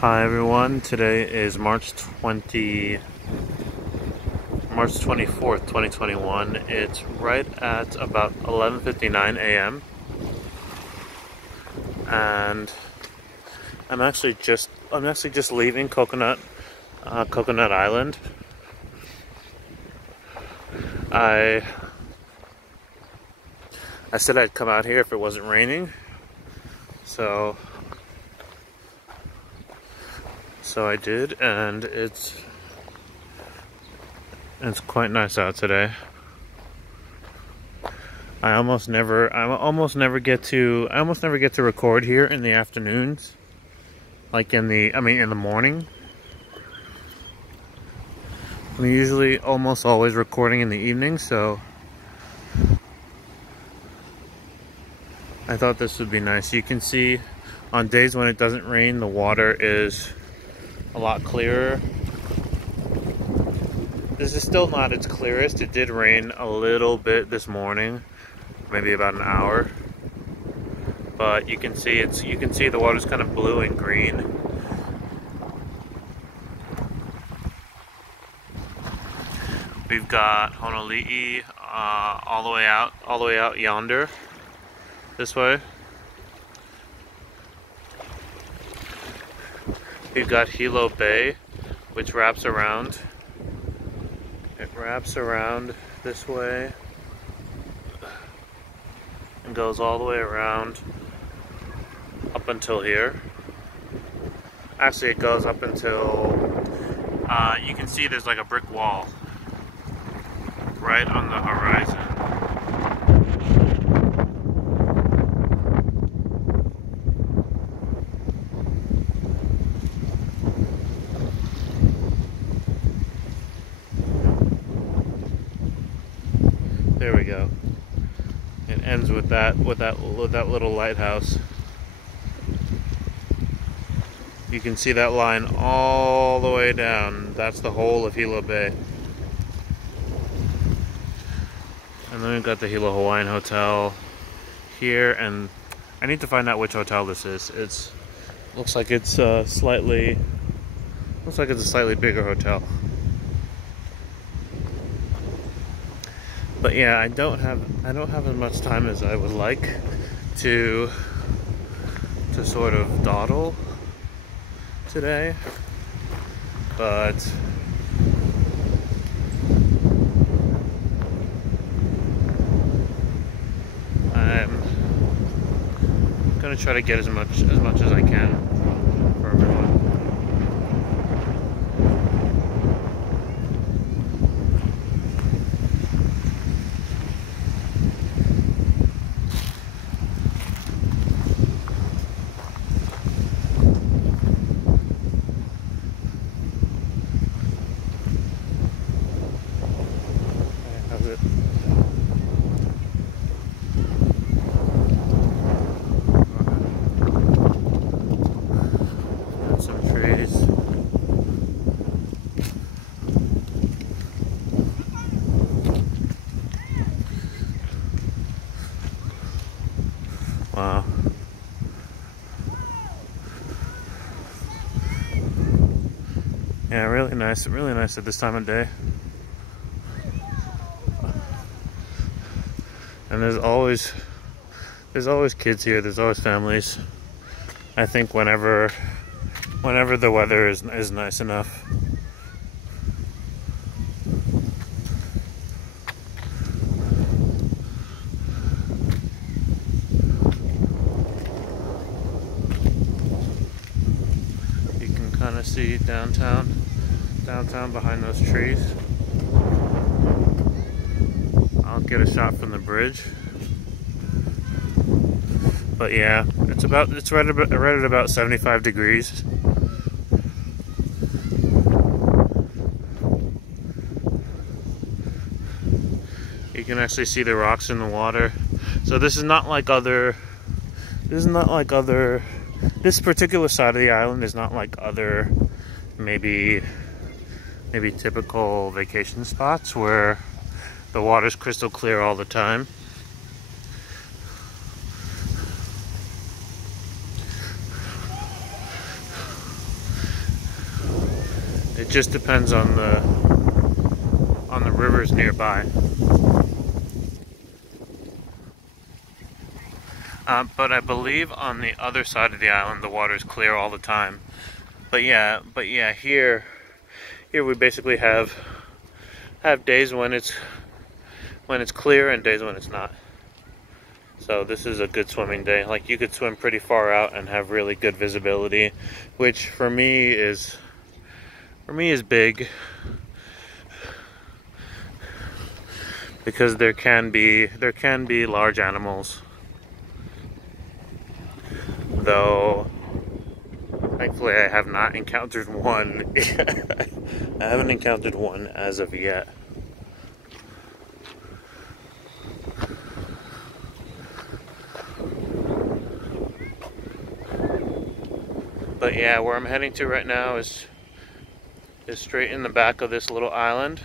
Hi everyone, today is March 24th, 2021. It's right at about 11:59 a.m. and I'm actually just leaving Coconut Island. I said I'd come out here if it wasn't raining. So I did, and it's quite nice out today. I almost never get to record here in the afternoons, like in the morning. I'm usually almost always recording in the evening, so I thought this would be nice. You can see on days when it doesn't rain, the water is a lot clearer. This is still not its clearest. It did rain a little bit this morning, maybe about an hour. But you can see the water's kind of blue and green. We've got Honolulu all the way out yonder, this way. We've got Hilo Bay, which wraps around. It wraps around this way and goes all the way around up until here. Actually, it goes up until you can see there's like a brick wall right on the horizon. There we go. It ends with that little lighthouse. You can see that line all the way down. That's the whole of Hilo Bay. And then we've got the Hilo Hawaiian Hotel here, and I need to find out which hotel this is. Looks like it's a slightly bigger hotel. But yeah, I don't have as much time as I would like to sort of dawdle today, but I'm gonna try to get as much as I can for everyone. Wow. Yeah, really nice at this time of day. And there's always kids here, there's always families. I think whenever the weather is nice enough. Kind of see downtown behind those trees. I'll get a shot from the bridge. But yeah, it's right at about 75 degrees. You can actually see the rocks in the water. So this particular side of the island is not like other maybe typical vacation spots where the water's crystal clear all the time. just depends on the rivers nearby. But I believe on the other side of the island the water is clear all the time. But yeah, here we basically have days when it's clear and days when it's not. So this is a good swimming day. Like, you could swim pretty far out and have really good visibility, which for me is big, because there can be large animals. Though thankfully I have not encountered one. I haven't encountered one as of yet. But yeah, where I'm heading to right now is straight in the back of this little island,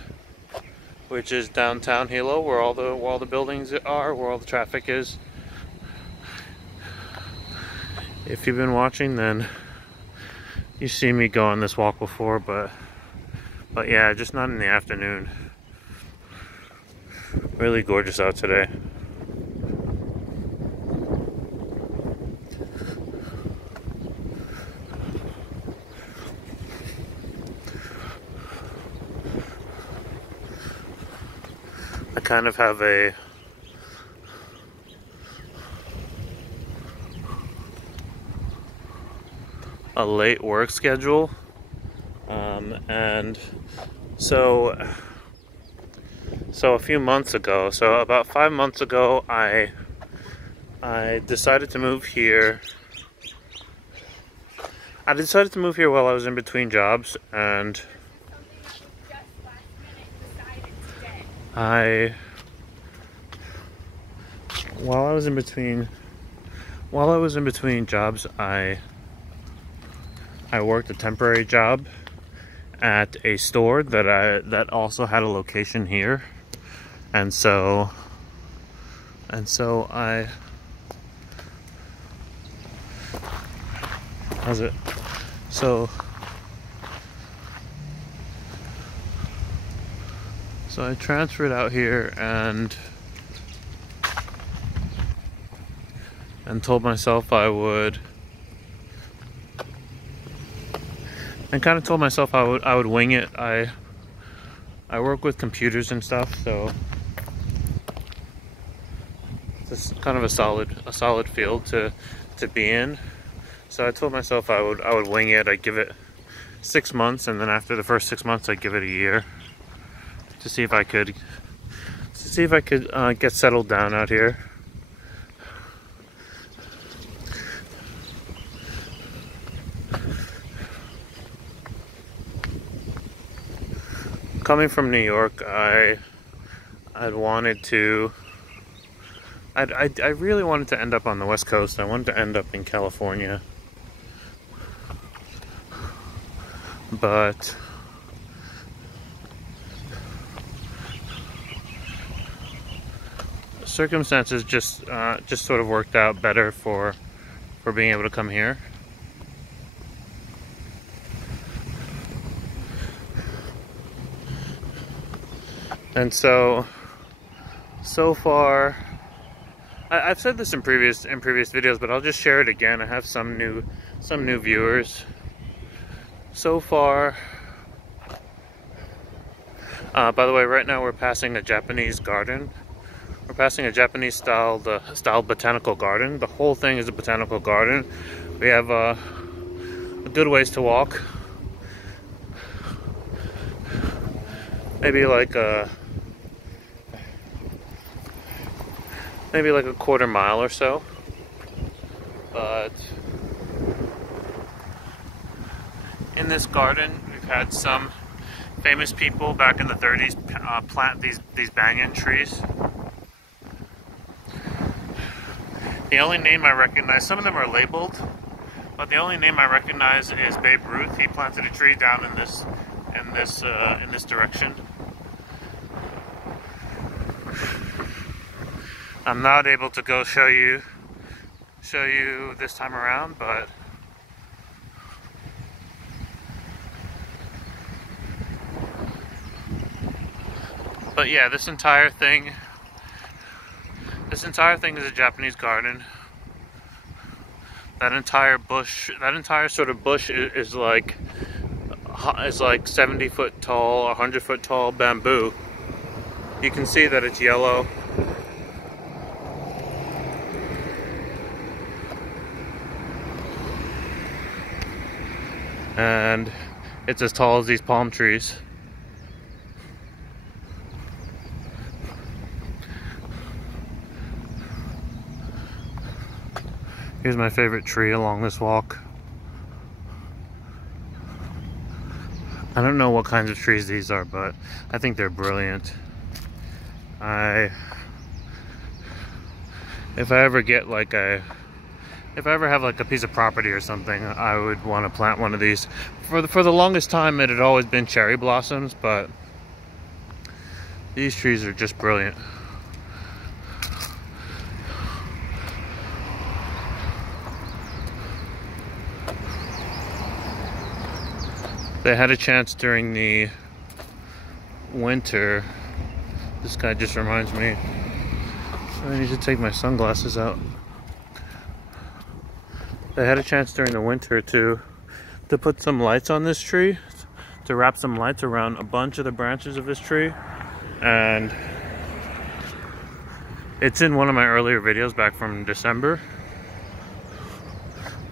which is downtown Hilo, where all the buildings are, where all the traffic is. If you've been watching, then you've seen me go on this walk before, but yeah, just not in the afternoon. Really gorgeous out today. I kind of have a late work schedule, and so a few months ago, so about 5 months ago, I decided to move here. I decided to move here while I was in between jobs, and while I was in between jobs, I worked a temporary job at a store that also had a location here, and so I So I transferred out here and told myself I would, and kind of told myself I would wing it. I work with computers and stuff, so it's kind of a solid field to be in. So I told myself I would wing it. I'd give it 6 months, and then after the first 6 months, I'd give it a year to see if I could get settled down out here. Coming from New York, I really wanted to end up on the West Coast. I wanted to end up in California, but circumstances just sort of worked out better for being able to come here. And so far, I've said this in previous videos, but I'll just share it again. I have some new viewers. So far, by the way, right now we're passing a Japanese garden. We're passing a Japanese style botanical garden. The whole thing is a botanical garden. We have a good ways to walk. Maybe like a quarter mile or so. But in this garden, we've had some famous people back in the 30s plant these banyan trees. The only name I recognize, some of them are labeled, but the only name I recognize is Babe Ruth. He planted a tree down in this direction. I'm not able to go show you this time around, but But yeah, this entire thing is a Japanese garden. That entire bush, that entire sort of bush is like 70 foot tall, 100 foot tall bamboo. You can see that it's yellow. And it's as tall as these palm trees. Here's my favorite tree along this walk. I don't know what kinds of trees these are, but I think they're brilliant. If I ever have like a piece of property or something, I would want to plant one of these. For the longest time, it had always been cherry blossoms, but these trees are just brilliant. They had a chance during the winter. This guy just reminds me, I need to take my sunglasses out. They had a chance during the winter to put some lights on this tree, to wrap some lights around a bunch of the branches of this tree. And it's in one of my earlier videos back from December.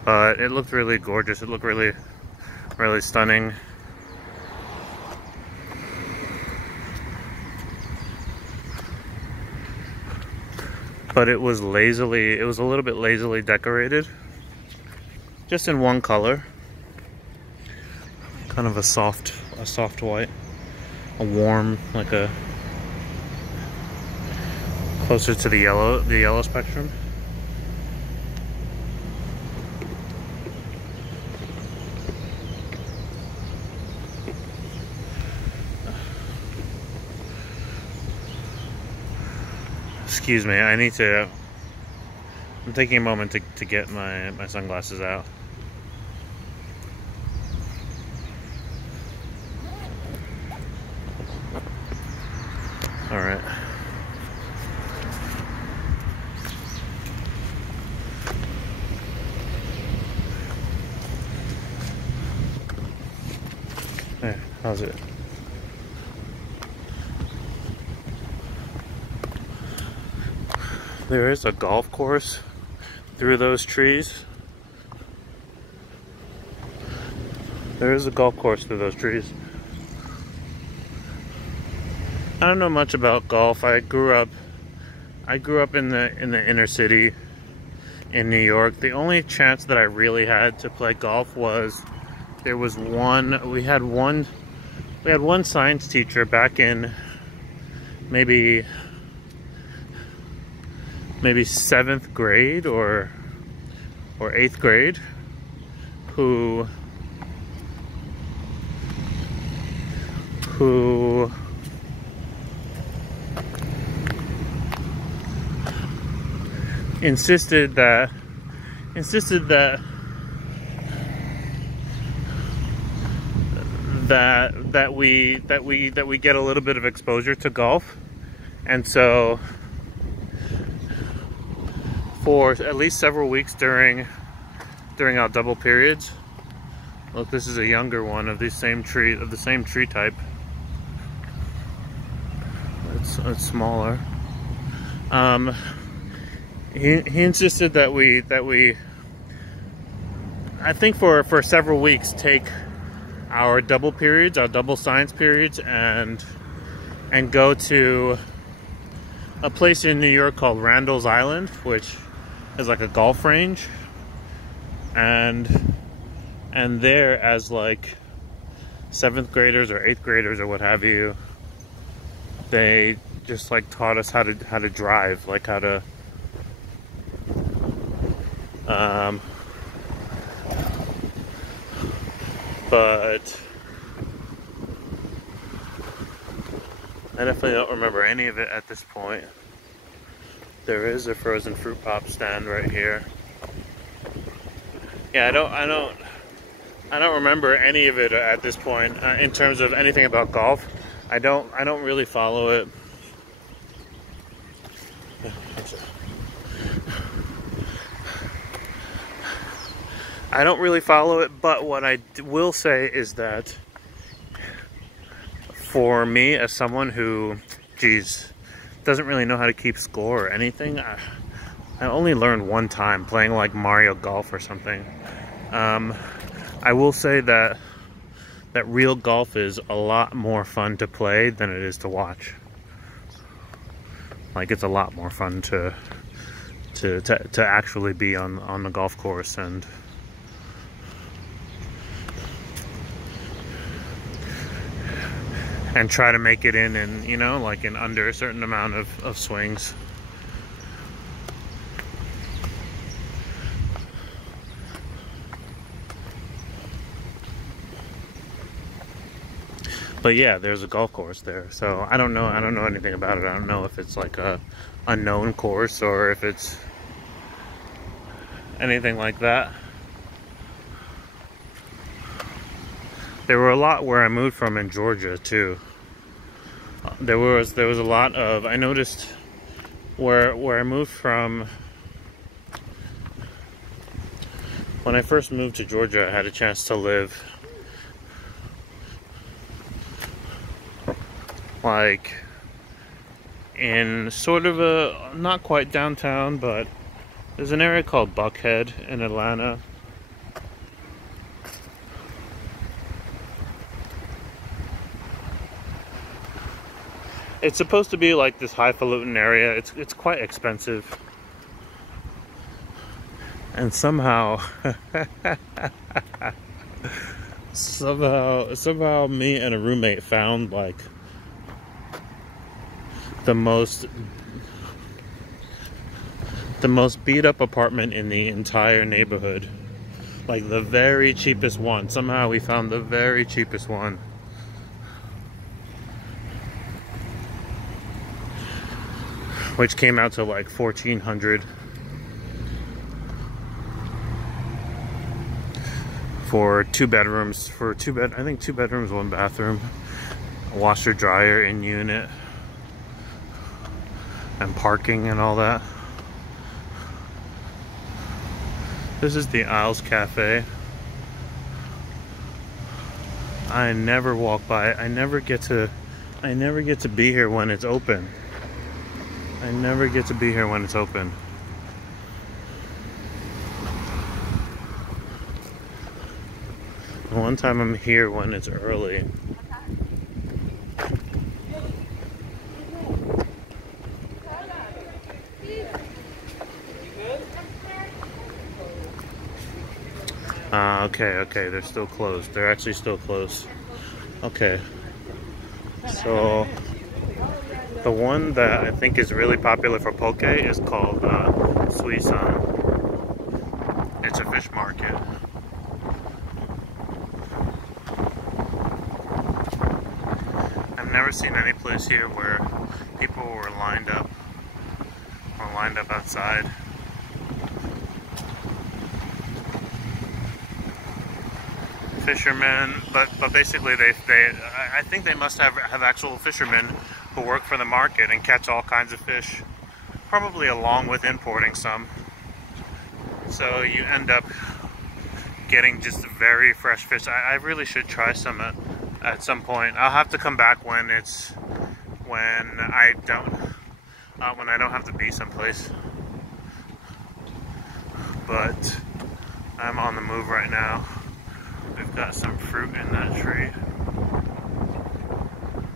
But it looked really gorgeous. It looked really stunning. But it was a little bit lazily decorated. Just in one color. Kind of a soft white. A warm, like a closer to the yellow spectrum. Excuse me, I'm taking a moment to get my sunglasses out. All right. Hey, how's it? There is a golf course through those trees. There is a golf course through those trees. I don't know much about golf. I grew up in the inner city in New York. The only chance that I really had to play golf was we had one science teacher back in maybe 7th grade or 8th grade who insisted that we get a little bit of exposure to golf. And so for at least several weeks during our double periods. Look, this is a younger one of the same tree type. It's smaller. He insisted that we I think for several weeks take our double periods, our double science periods, and go to a place in New York called Randall's Island, which is like a golf range, and there, as like 7th graders or 8th graders or what have you, they just like taught us how to drive, like how to but I definitely don't remember any of it at this point. There is a frozen fruit pop stand right here. Yeah, I don't remember any of it at this point in terms of anything about golf. I don't really follow it. I don't really follow it, but what I will say is that for me, as someone who, geez, doesn't really know how to keep score or anything, I only learned one time playing like Mario Golf or something. I will say that real golf is a lot more fun to play than it is to watch. Like, it's a lot more fun to actually be on the golf course and try to make it in, you know, like in under a certain amount of swings. But yeah, there's a golf course there, so I don't know anything about it. I don't know if it's like a known course or if it's anything like that. There were a lot where I moved from in Georgia too. There was a lot of, I noticed where I moved from. When I first moved to Georgia, I had a chance to live like in sort of a, not quite downtown, but there's an area called Buckhead in Atlanta. It's supposed to be like this highfalutin area. It's quite expensive. And somehow somehow me and a roommate found like the most beat up apartment in the entire neighborhood. Like the very cheapest one. Somehow we found the very cheapest one. Which came out to like $1,400 for two bedrooms. I think 2 bedrooms, 1 bathroom, a washer dryer in unit, and parking and all that. This is the Isles Cafe. I never walk by it. I never get to be here when it's open. I never get to be here when it's open. The one time I'm here when it's early. Okay, they're still closed. They're actually still closed. Okay. So the one that I think is really popular for poke is called Suisun. It's a fish market. I've never seen any place here where people were lined up outside. Fishermen, but basically I think they must have actual fishermen who work for the market and catch all kinds of fish, probably along with importing some. So you end up getting just very fresh fish. I really should try some at some point. I'll have to come back when I don't have to be someplace. But I'm on the move right now. We've got some fruit in that tree.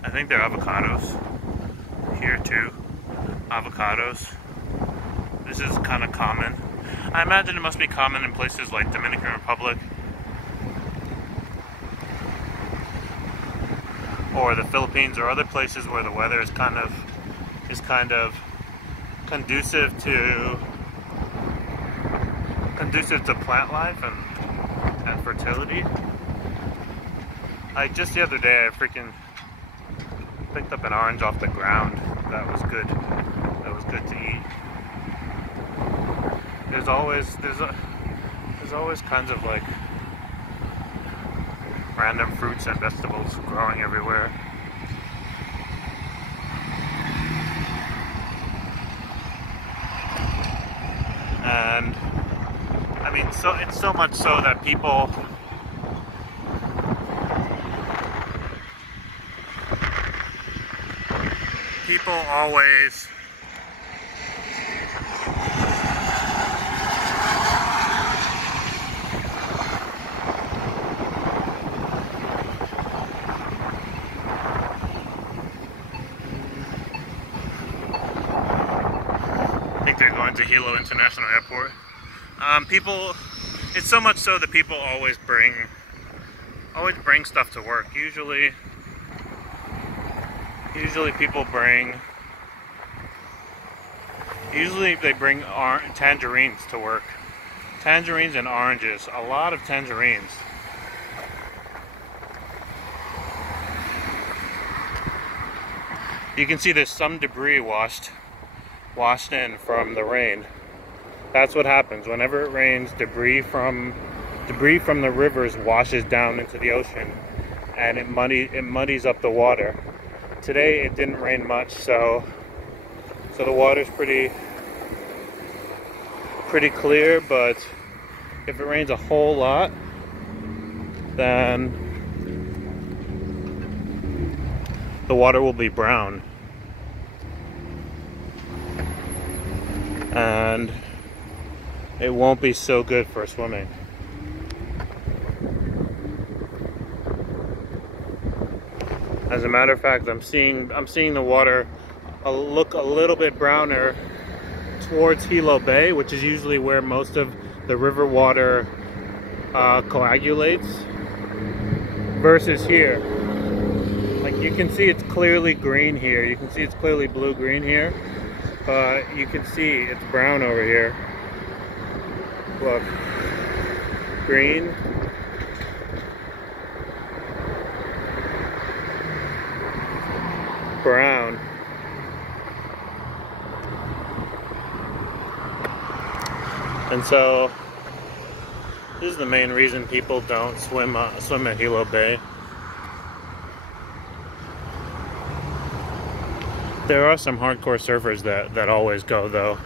I think they're avocados. Here too. Avocados. This is kind of common. I imagine it must be common in places like Dominican Republic. Or the Philippines or other places where the weather is kind of conducive to plant life and fertility. Like just the other day I freaking picked up an orange off the ground. That was good. That was good to eat. There's always kinds of like random fruits and vegetables growing everywhere. And I mean, so it's so much so that people always they're going to Hilo International Airport. It's so much so that people always bring stuff to work. Usually they bring tangerines to work. Tangerines and oranges. A lot of tangerines. You can see there's some debris washed in from the rain. That's what happens whenever it rains. Debris from the rivers washes down into the ocean, and it muddies up the water. Today it didn't rain much, so the water's pretty clear. But if it rains a whole lot, then the water will be brown. And it won't be so good for swimming. As a matter of fact, I'm seeing the water look a little bit browner towards Hilo Bay, which is usually where most of the river water coagulates, versus here. Like, you can see it's clearly green here. You can see it's clearly blue-green here. But you can see it's brown over here. Look. Green. Brown. And so this is the main reason people don't swim at Hilo Bay. There are some hardcore surfers that always go though.